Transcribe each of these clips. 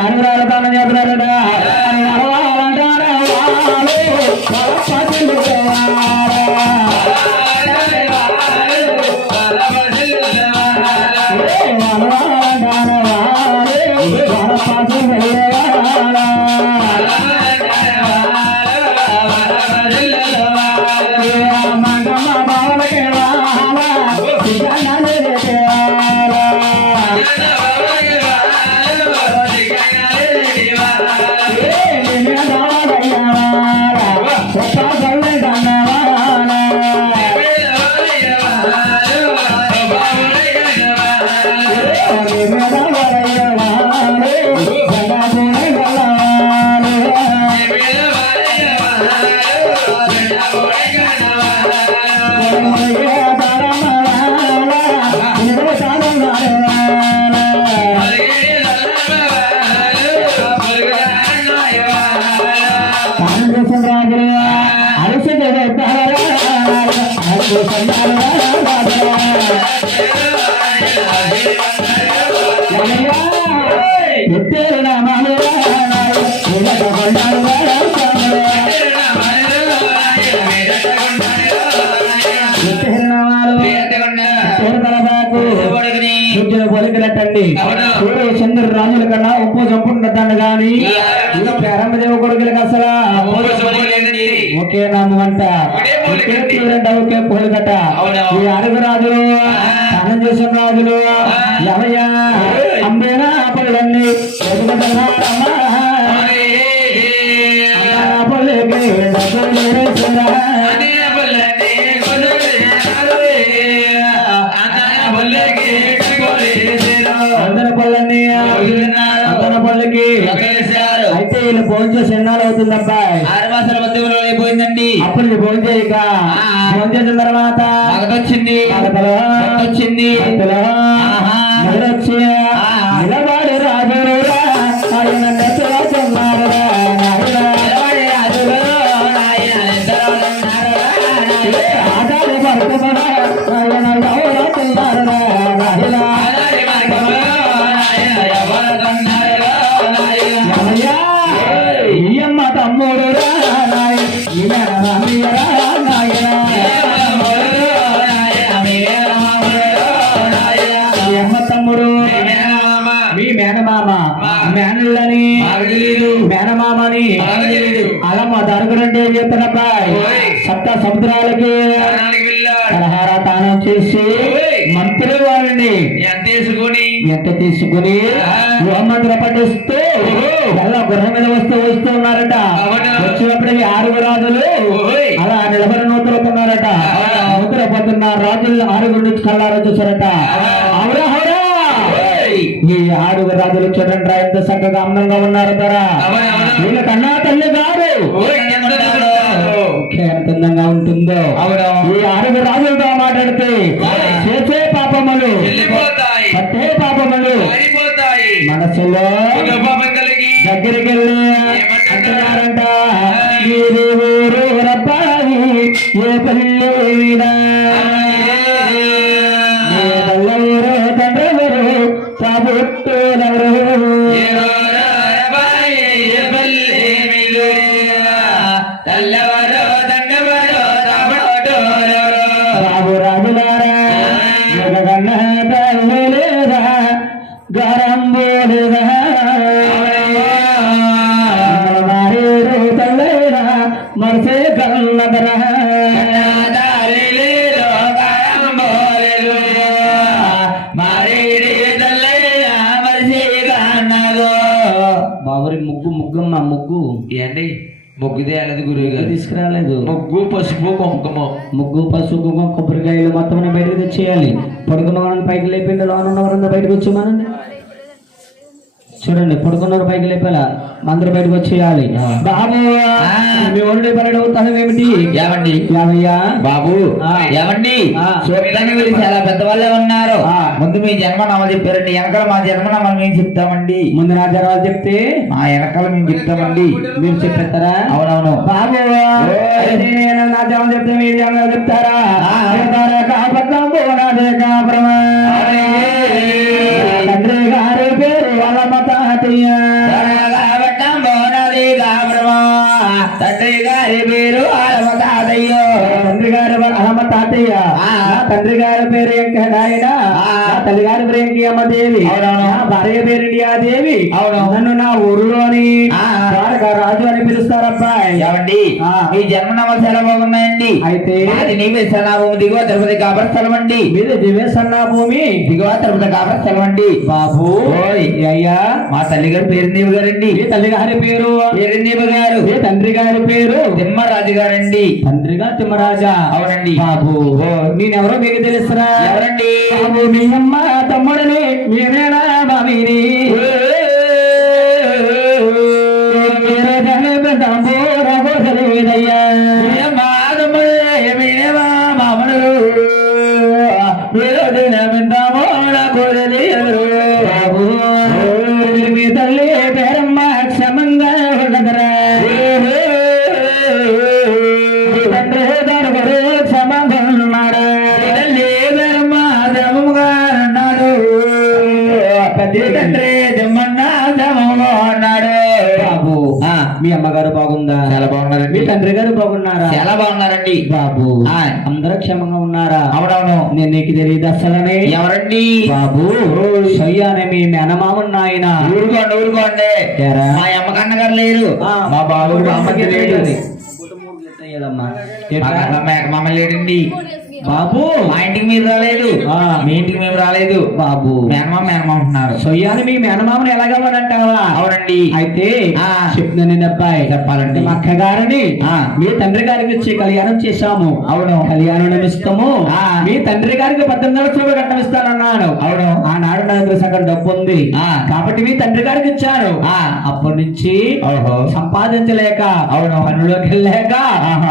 అనురాల తాను చెప్తున్నారట నడవాలంటారా పొలికలట్టండి సూర్య చంద్ర రాజుల కన్నా ఉప్పు చంపుకుంటాను గాని ప్రారంభదేవ కొడుకులకి అసలు ఒకే నామం అంట. ఒకే పోలికట. ఈ అడుగు రాజులు స్నానం చేసిన రాజులు ఎవయ్యా? అంబేనా పళ్ళన్ని అబ్బాయి ఆరు మాసాల మధ్యలో అయిపోయిందండి అప్పుడు ఇది ఫోన్ చేయక. ఫోన్ చేసిన తర్వాత వచ్చింది వచ్చింది. నిలబడి ఆయన దొరకడంటే చెప్తున్నబ్బాయి ఓయ్. సప్త సముద్రాలకి పలహార తానం చేసి మంత్రి వారిని తీసుకొని? ఎంత తీసుకుని? గృహమంత్ర పట్టిస్తూ గుర్రం మీద వస్తూ వస్తూ ఉన్నారట. వచ్చినప్పటికి ఆరుగురు రాజులు. అలా నిలబడి నూతులుతున్నారట అవును. నూతులపోతున్న రాజులు ఆరుగురు నుంచి కళ్ళారా చూసారట. ఈ ఆరుగురు రాజులు చూడండి రా ఎంత చక్కగా అందంగా ఉన్నారు ధర. అవును. వీళ్ళ కన్నా తల్లి గారు ఓకే, ఎంత అందంగా ఉంటుందో. ఈ ఆరుగురు రాజులతో మాట్లాడితే. చేసే పాపములు పట్టే పాపములు మనసులో దగ్గరికి వెళ్ళి అంటున్నారంట. ఏ పల్లె బాబురి ముగ్గు ముగ్గమ్మ ముగ్గు. ఏంటి? ముగ్గు తేలేదు గురువు గారు. తీసుకురాలేదు. ముగ్గు పసుపు కుంకుమ. ముగ్గు పసుపు కుంకుమ, కొబ్బరికాయలు మొత్తం బయటకు తెచ్చేయాలి. పడుకున్న పైకి లేపిండి లోన ఉన్నవారంతా బయటకు వచ్చేయమనండి చూడండి పడుకున్నవారు పైకి లేపాల. అందరూ బయటకు వచ్చేయాలి బాబు మీ ఒండి పరడు తనం ఏమిటి? ఏమండి? బాబు. ఏమండి? చాలా పెద్దవాళ్ళే ఉన్నారు. ముందు మీ జన్మనామా చెప్పారండి. వెనకాల మా జన్మనామాలు మేము చెప్తామండి. ముందు నా జనాలు చెప్తే? మా వెనకాల మేము చెప్తామండి. మీరు చెప్పేస్తారా? అవునవును. బాబు నా జనం చెప్తే మీరు జనం చెప్తారా? ఆ. చెప్తారా గారి పేరు ఎంక నాయన ఆ. నా తల్లి గారి పేరు ఎంకి అమ్మదేవి అవునవును. నా భార్య పేరు దేవి అవును. నన్ను నా ఊరిలోని రాజు అని పిలుస్తారబ్బాయి. మీ జన్మనామ చాలా బాగున్నాయండి అయితే మాది నీవే సనాభూమి దిగువ తిరుపతి కాబర్ స్థలం అండి. మీది దివ్యసన్న భూమి దిగువ తిరుపతి కాబర్ స్థలం అండి. బాబు. ఓయ్. అయ్యా. మా తల్లి గారి పేరు నీవు గారండి తల్లి గారి పేరు పేరుందేవి గారు తండ్రి గారి పేరు? తిమ్మరాజు గారండి తండ్రిగా తిమ్మరాజా? అవునండి. బాబు. నేనెవరో మీకు తెలుసురా ఎవరండి మీ అమ్మ తమ్ముడిని మేమేనా బాబీని మీరు బాగున్నారా? చాలా బాగున్నారండి. బాబు. అందరూ క్షేమంగా ఉన్నారా? అవునవును. నేను నీకు తెలియదు అసలనే ఎవరండి? బాబు సయ్యానే మీ మేనమామన్న ఆయన ఊరుకోండి ఊరుకోండి? మా అమ్మకన్న గారు లేరు. మా బాబు బామ్మకి లేడు. అయ్యదమ్మా. మా కన్న మేక మామ లేడండి. బాబు మా ఇంటికి మీరు రాలేదు ఆ. మీ ఇంటికి మేము రాలేదు బాబు మేనమా మేనమా ఉంటున్నారు సొయ్యాని మీ మేనమామని ఎలాగమనంటావా అవునండి అయితే ఆ. చెప్తున్నా నేను అబ్బాయి చెప్పాలండి. మా అక్క గారిని ఆ. మీ తండ్రి గారికి ఇచ్చి కళ్యాణం చేశాము అవును. కళ్యాణం నిమిత్తము ఆ. మీ తండ్రి గారికి పద్దెనిమిది లక్షలు కట్టం ఇస్తానన్నాను అవును. ఆనాడు నా దగ్గర సగం డబ్బు ఉంది ఆ. కాబట్టి మీ తండ్రి గారికి ఇచ్చాను ఆ. అప్పటి నుంచి ఓహో. సంపాదించలేక అవును. పనులోకి వెళ్ళలేక.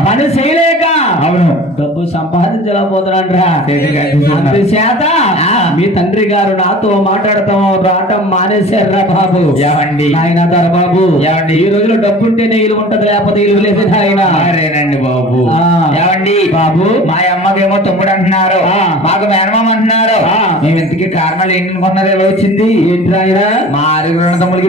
పని చేయలేక అవును డబ్బు సంపాదించలేకపోతున్నాడ్రా అందుచేత ఆ. మీ తండ్రి గారు నాతో మాట్లాడతాం రావటం మానేశారా బాబు. ఏమండి? నాయన దొర బాబు ఏమండి? ఈ రోజులో డబ్బు ఉంటేనే ఇల్లు ఉంటది లేకపోతే ఇల్లు లేదు ఆయన మరేనండి బాబు. ఆ. ఏమండి? బాబు. మా అమ్మకేమో తమ్ముడు అంటున్నారు ఆ. మాకు మేనమామ అంటున్నారు ఆ. మేము ఇంతకీ కారణాలు ఏంటి అనుకున్నారు ఎలా వచ్చింది? ఏంటి ఆయన మా ఆరుగురు తమ్ముడికి